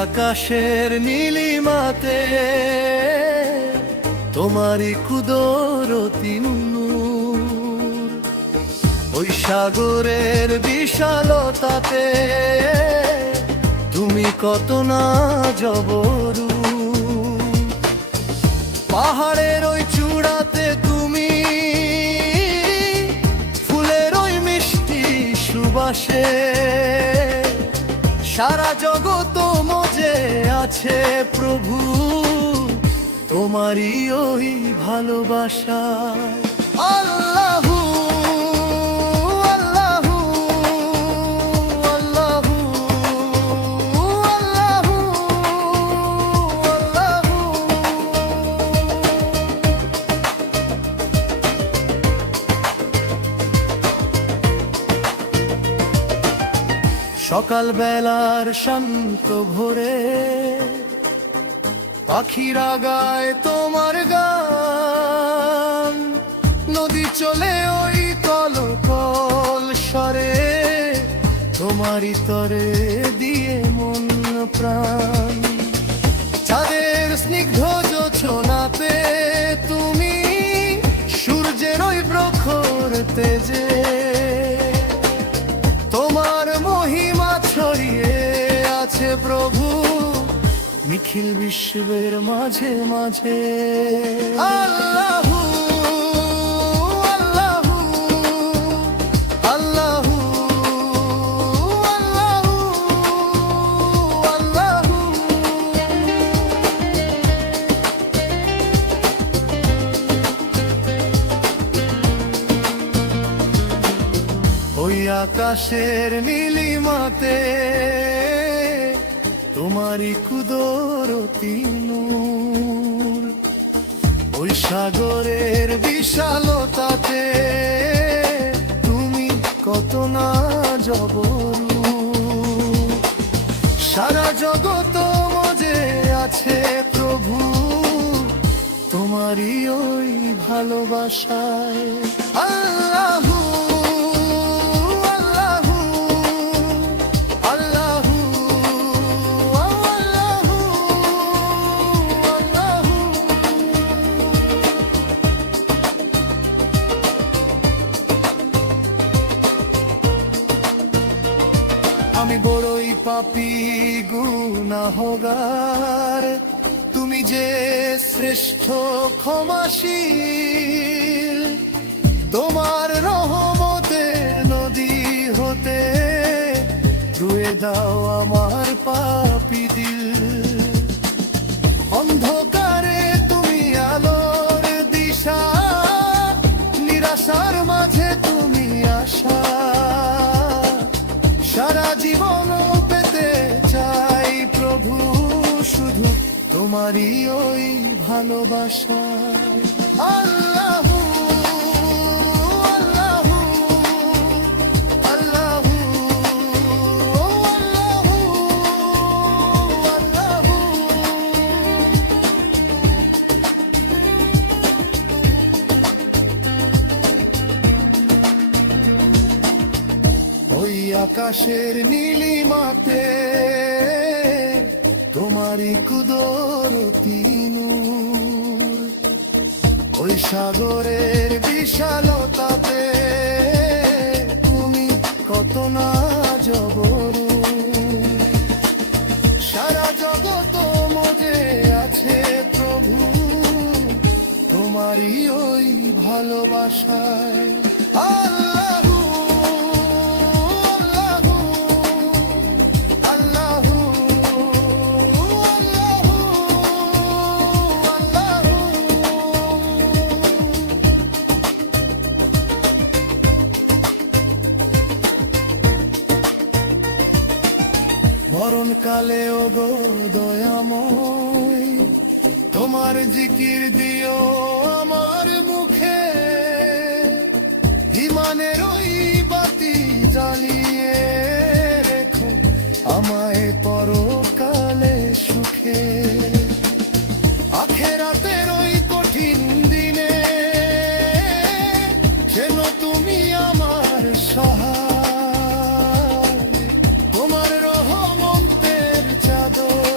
আকাশের নীলিমাতে তোমারই কুদরতি নূর, ওই সাগরের বিশালতাতে তুমি কত না জবরু। পাহাড়ের ওই চূড়াতে তুমি ফুলের ওই মিষ্টি সুবাসে, সারা জগৎ মজে আছে প্রভু তোমারই ওই ভালোবাসায়। আল্লাহু আল্লাহু আল্লাহু আল্লাহু আল্লাহু। সকাল বেলার শান্ত ভোরে পাখিরা গায় তোমার গান, নদী চলে ওই কলকল স্বরে তোমারই তরে দিয়ে মন প্রাণ। চাঁদের স্নিগ্ধ জোছনাতে তুমি সূর্যের ওই প্রখর তেজে, তোমার মহিমা ছড়িয়ে আছে প্রভু নিখিল বিশ্বের মাঝে মাঝে। আল্লাহু আল্লাহু আল্লাহু আল্লাহু আল্লাহু। ওই আকাশের নীলিমাতে তোমারই কুদরতি নূর, ওই সাগরের বিশালতাতে তুমি কত না জবরু। সারা জগৎ মজে আছে প্রভু তোমারই ওই ভালোবাসায়। আল্লাহু আমি বড়ই পাপী গুনাহগার, তুমি যে শ্রেষ্ঠ ক্ষমাশীল, তোমার রহমতের নদী হতে ধুয়ে দাও আমার পাপী দিল। অন্ধকারে তুমি আলোর দিশা, নিরাশার মাঝে তুমি আশা, সারা জীবন পেতে চাই প্রভু শুধু তোমারই ওই ভালোবাসায়। আল্লাহু আল্লাহু আল্লাহু আল্লাহু আল্লাহু। ওই আকাশের নীলিমাতে তোমারই কুদরতি নূর, ওই সাগরের বিশালতাতে তুমি কত না জবরু। সারা জগৎ মজে আছে প্রভু তোমারই ওই ভালোবাসায়। আল্লাহু মরণকালে ও গো দয়াময়, তোমার জিকির দিও আমার মুখে, ইমানের ওই বাতি জ্বালিয়ে রেখো আমায় পরকালে সুখে। আখেরাতের ওই কঠিন দিনে যেন তুমি আমার সহায়, তোমার রহমতের চাদর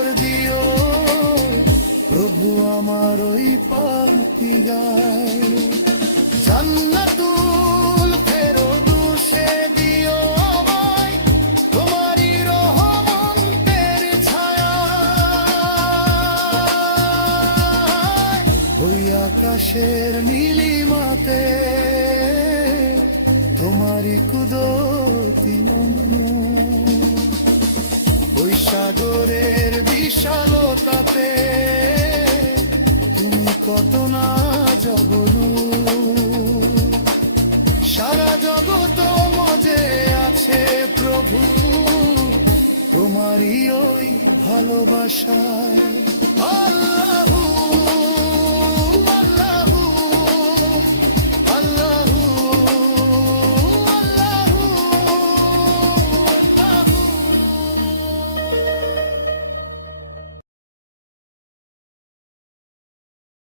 আকাশের নীলিমাতে তোমারই কুদরতি নমুনা। ওই সাগরের বিশালতাতে তুমি কত না জগরু। সারা জগৎ মজে আছে প্রভু তোমারই ওই ভালোবাসায়।